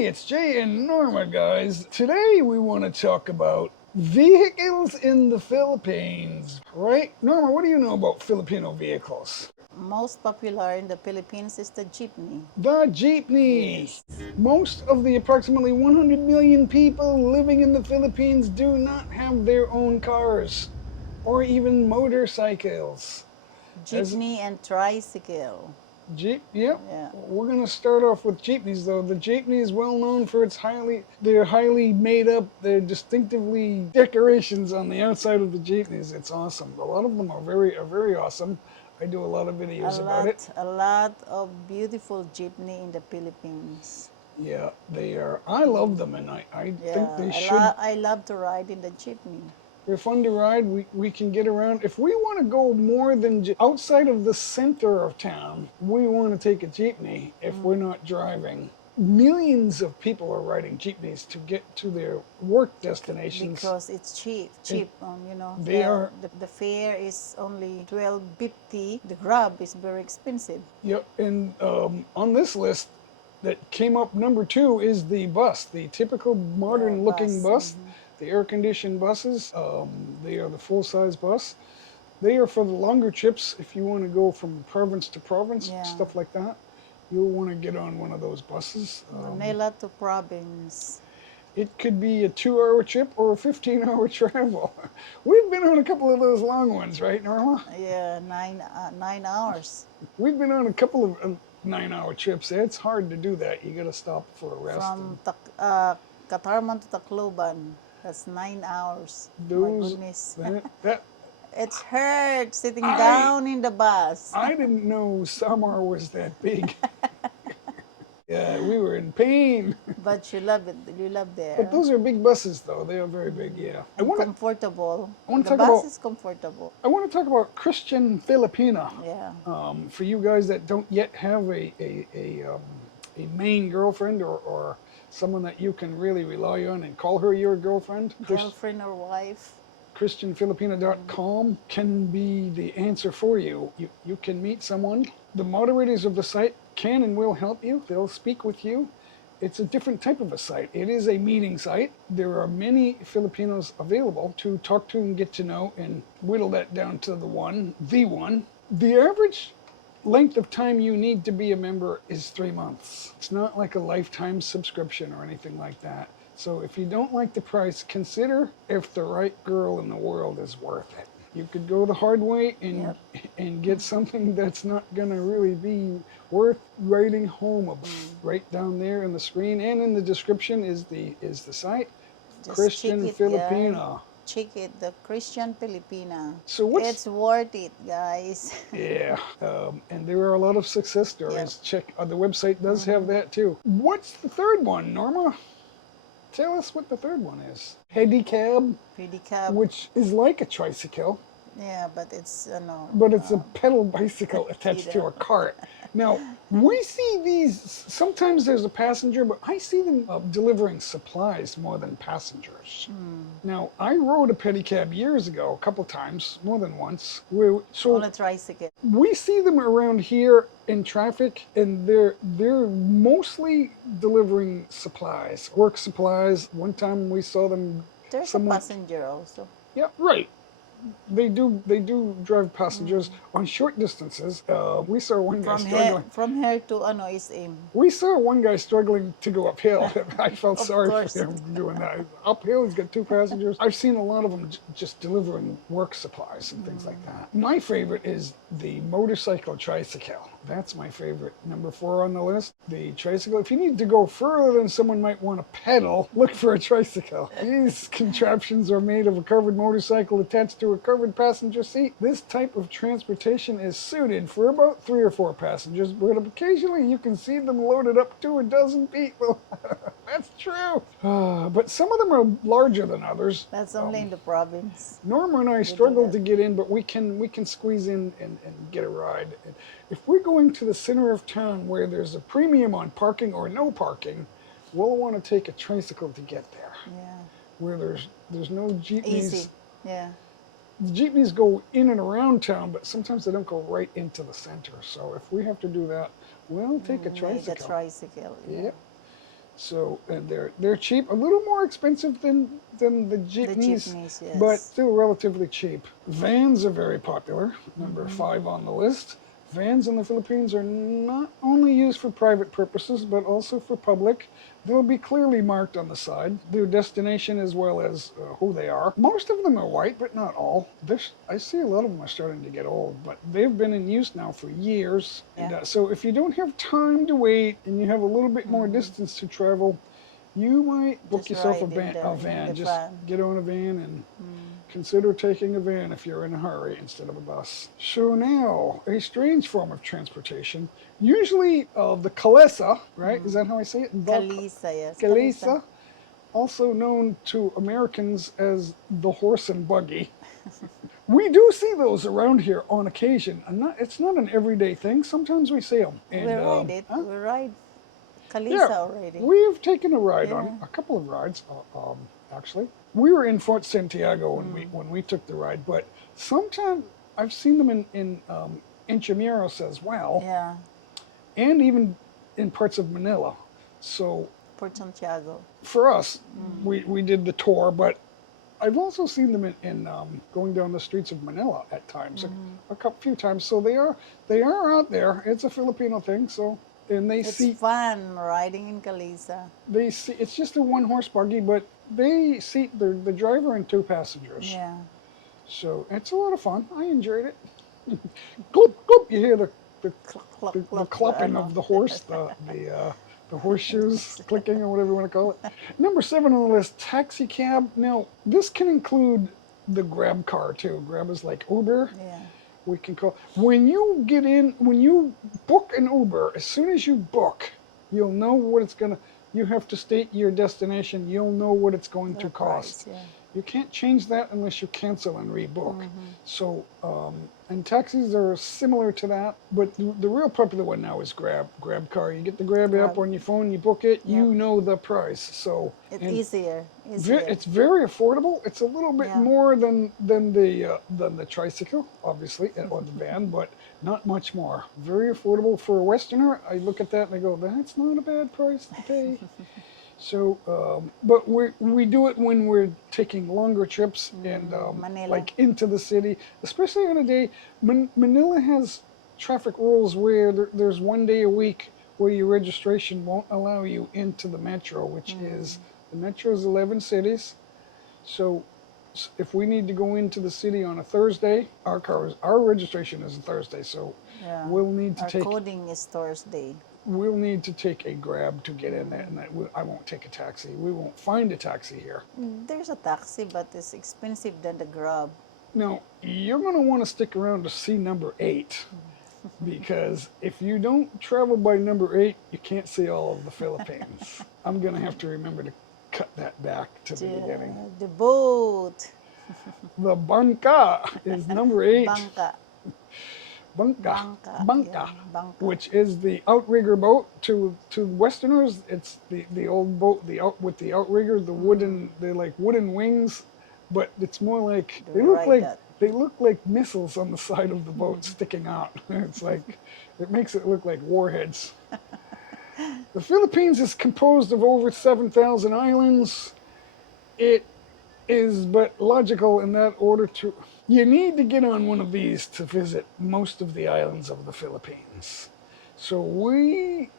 Hey, it's Jay and Norma, guys. Today we want to talk about vehicles in the Philippines. Right? Norma, what do you know about Filipino vehicles? Most popular in the Philippines is the jeepney. The Jeepney. Yes. Most of the approximately 100 million people living in the Philippines do not have their own cars or even motorcycles. As Jeepney and tricycle. Jeep, yep. Yeah. We're gonna start off with jeepneys though. The jeepney is well known for they're highly made up, they're distinctively decorations on the outside of the jeepneys. It's awesome. A lot of them are very awesome. I do a lot of A videos about it. lot, a lot of beautiful jeepney in the Philippines. Yeah, they are. I love them, and I think Yeah, they should. I love to ride in the jeepney. They're fun to ride. We can get around. If we want to go more than outside of the center of town, we want to take a jeepney if we're not driving. Millions of people are riding jeepneys to get to their work destinations. Because it's cheap. Cheap. They are. The fare is only 12.50. The grab is very expensive. Yep. And on this list that came up number 2 is the bus, the typical modern looking bus. The air-conditioned buses, they are the full-size bus. They are for the longer trips if you want to go from province to province, Yeah. stuff like that. You'll want to get on one of those buses. Manila to province. It could be a 2-hour trip or a 15-hour travel. We've been on a couple of those long ones, right, Norma? Yeah, 9 hours. We've been on a couple of 9-hour trips. It's hard to do that. You got to stop for a rest. From Katarman to Tacloban. That's 9 hours. My Those, goodness. that It's hurt sitting down in the bus. I didn't know Samar was that big. Yeah, we were in pain. But you love it. You love there. But those are big buses, though. They are very big, yeah. And comfortable. I wanna The talk bus about- is comfortable. I want to talk about Christian Filipina. Yeah. For you guys that don't yet have a main girlfriend or someone that you can really rely on and call her your girlfriend, Girlfriend or wife. ChristianFilipina.com can be the answer for you. You can meet someone. The moderators of the site can and will help you. They'll speak with you. It's a different type of a site. It is a meeting site. There are many Filipinos available to talk to and get to know and whittle that down to the one. The average length of time you need to be a member is 3 months. It's not like a lifetime subscription or anything like that. So if you don't like the price, consider if the right girl in the world is worth it. You could go the hard way and get something that's not going to really be worth writing home about. Right down there in the screen and in the description is the site. Just Christian check it, Filipina. Check it, the Christian Filipina. So what's It's worth it, guys. Yeah, and there are a lot of success stories. Check the website does have that too. What's the third one, Norma? Tell us what the third one is. Pedicab, Pedicab. which is like a tricycle, Yeah, but it's no. but it's a pedal bicycle attached to a cart. Now, we see these, sometimes there's a passenger, but I see them delivering supplies more than passengers. Now, I rode a pedicab years ago, a couple times, more than once. On a tricycle. We see them around here in traffic, and they're mostly delivering supplies, work supplies. One time we saw them. There's a passenger also. Yeah, right. They do drive passengers on short distances. We saw one guy struggling. From here to is We saw one guy struggling to go uphill. I felt sorry for course. him doing that. Uphill, he's got 2 passengers. I've seen a lot of them just delivering work supplies and things like that. My favorite is the motorcycle tricycle. That's my favorite. Number 4 on the list, the tricycle. If you need to go further than someone might want to pedal, look for a tricycle. These contraptions are made of a covered motorcycle attached to a covered passenger seat. This type of transportation is suited for about 3 or 4 passengers, but occasionally you can see them loaded up to a dozen people. That's true. But some of them are larger than others. That's only in the province. Norma and I struggled to get in, but we can squeeze in and get a ride. If we're going to the center of town where there's a premium on parking or no parking, we'll want to take a tricycle to get there. Yeah. Where there's no jeepneys. Easy. Yeah. The jeepneys go in and around town, but sometimes they don't go right into the center. So if we have to do that, we'll take a tricycle. Take a tricycle. Yep. So and they're cheap, a little more expensive than the The jeepneys, jeepneys, but yes. still relatively cheap. Vans are very popular, number Mm-hmm. 5 on the list. Vans in the Philippines are not only used for private purposes, but also for public. They'll be clearly marked on the side, their destination as well as who they are. Most of them are white, but not all. I see a lot of them are starting to get old, but they've been in use now for years. Yeah. And, so if you don't have time to wait and you have a little bit more distance to travel, you might book Just yourself ride in a in van. the Just van. get on a van and consider taking a van if you're in a hurry instead of a bus. So now, a strange form of transportation, usually the kalesa, right? Is that how I say it? The Kalisa, yes. kalesa, also known to Americans as the horse and buggy. We do see those around here on occasion, and it's not an everyday thing. Sometimes we see them. We ride it. We ride Yeah, Kalisa already. we've taken a ride on Yeah. a couple of rides, actually. We were in Fort Santiago when we took the ride, but sometimes I've seen them in Intramuros as well, Yeah, and even in parts of Manila. So Port Santiago. for us, we did the tour, but I've also seen them in going down the streets of Manila at times, a few times. So they are out there. It's a Filipino thing. So and they It's seat fun riding in Kalisa. it's just a one horse buggy, but they seat the driver and 2 passengers. Yeah. So it's a lot of fun. I enjoyed it. Gloop gloop. You hear the Cluck, cluck, the cluck, clopping ano. of the horse, the horseshoes clicking or whatever you want to call it. Number 7 on the list, taxi cab. Now this can include the Grab car too. Grab is like Uber. Yeah. We can call when you book an Uber. As soon as you book, you'll know what it's gonna. You have to state your destination. You'll know what it's going to The cost. price, yeah. You can't change that unless you cancel and rebook. So, and taxis are similar to that, but the real popular one now is Grab car. You get the Grab app on your phone, you book it, you know the price. So It's and easier. it's very affordable. It's a little bit Yeah. more than the tricycle, obviously, or the van, but not much more. Very affordable for a Westerner. I look at that and I go, that's not a bad price to pay. So, but we do it when we're taking longer trips and Manila. like into the city, especially on a day. Manila has traffic rules where there's one day a week where your registration won't allow you into the metro, which is the metro is 11 cities. So if we need to go into the city on a Thursday, our registration is a Thursday, so Yeah. we'll need to Our take coding is Thursday. we'll need to take a Grab to get in there, and I won't take a taxi. We won't find a taxi here. There's a taxi, but it's expensive than the Grab. Now, you're going to want to stick around to see number 8, because if you don't travel by number 8, you can't see all of the Philippines. I'm going to have to remember to cut that back to the beginning. The boat. The Bangka is number 8. Bangka. Bangka. Yeah, Bangka. Which is the outrigger boat to Westerners. It's the old boat, with the outrigger, they're like wooden wings, but it's more like Do we ride that? they look like missiles on the side of the boat sticking out. It's like it makes it look like warheads. The Philippines is composed of over 7,000 islands. It is but logical in that order to you need to get on one of these to visit most of the islands of the Philippines. So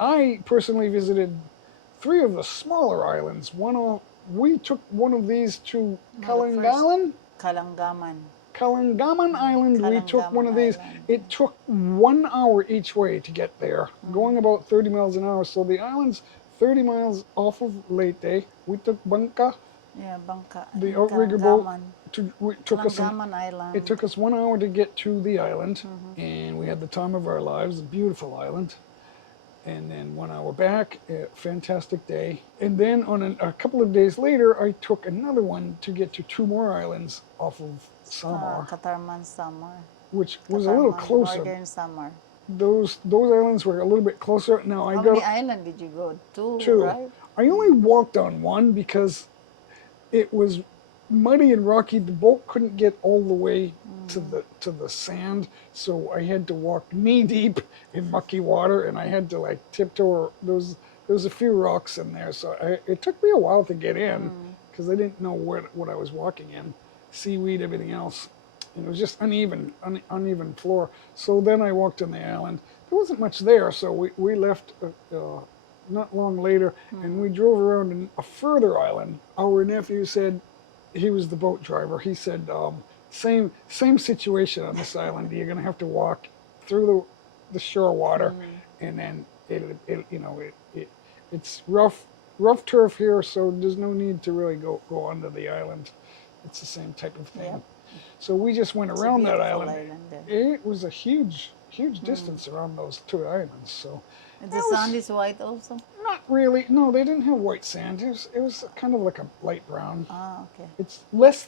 I personally visited 3 of the smaller islands. We took one of these to Kalangalan. Kalangaman Island, we took one of these. Island. It took 1 hour each way to get there, going about 30 miles an hour. So the island's 30 miles off of Leyte. We took Bangka, Yeah, Bangka. the outrigger boat. Island. It took us 1 hour to get to the island, and we had the time of our lives. A beautiful island. And then 1 hour back, a fantastic day. And then on a couple of days later, I took another one to get to 2 more islands off of Samar, Katarman Samar. which was a little Katarman, closer. Northern Samar. Those islands were a little bit closer. Now How many islands did you go? 2, 2. right? I only walked on one because it was muddy and rocky. The boat couldn't get all the way to the sand, so I had to walk knee deep in mucky water, and I had to like tiptoe. There there was a few rocks in there, so it took me a while to get in because I didn't know what I was walking in. Seaweed, everything else, and it was just uneven floor. So then I walked on the island. There wasn't much there, so we left not long later, and we drove around a further island. Our nephew said, he was the boat driver. He said, same situation on this island. You're gonna have to walk through the shore water, and then it's rough turf here, so there's no need to really go onto the island. It's the same type of thing. Yep. So we just went It's a around that beautiful island. there. It was a huge distance around those two islands. So And that the was sand is white also? not really. No, they didn't have white sand. It was kind of like a light brown. Ah, okay. It's less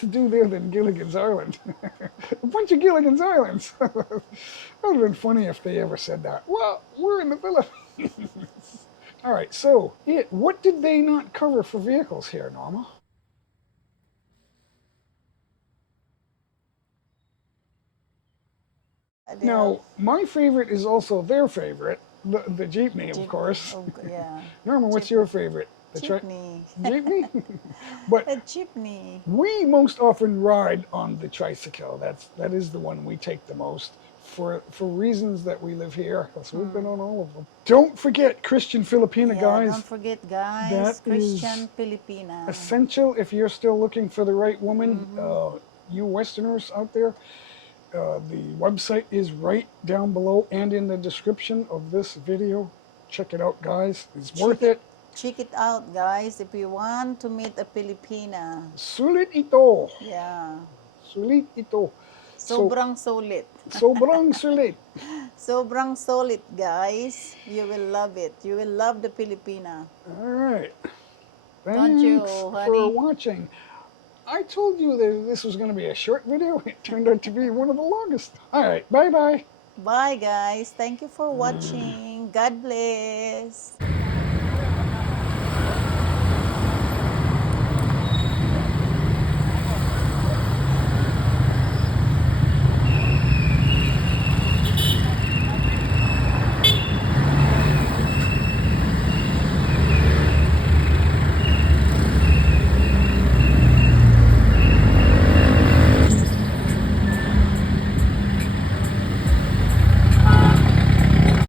to do there than Gilligan's Island. A bunch of Gilligan's Islands. That would have been funny if they ever said that. Well, we're in the Philippines. All right, so what did they not cover for vehicles here, Norma? Now, my favorite is also their favorite, the Jeepney, of course. Oh, yeah. Norma, what's your favorite? The Jeepney. Jeepney? But A jeepney. we most often ride on the tricycle. That is the one we take the most for reasons that we live here. So we've been on all of them. Don't forget Christian Filipina, Yeah, guys. don't forget, guys. That Christian is Filipina. Essential if you're still looking for the right woman. You Westerners out there, the website is right down below and in the description of this video. Check it out, guys. It's worth it. Check it out, guys, if you want to meet a Filipina. Sulit ito. Yeah. Sulit ito. Sobrang sulit. Sobrang sulit. Sobrang solid, guys. You will love it. You will love the Filipina. All right. Don't you, Thanks honey? for watching. I told you that this was going to be a short video. It turned out to be one of the longest. All right. Bye-bye. Bye, guys. Thank you for watching. God bless.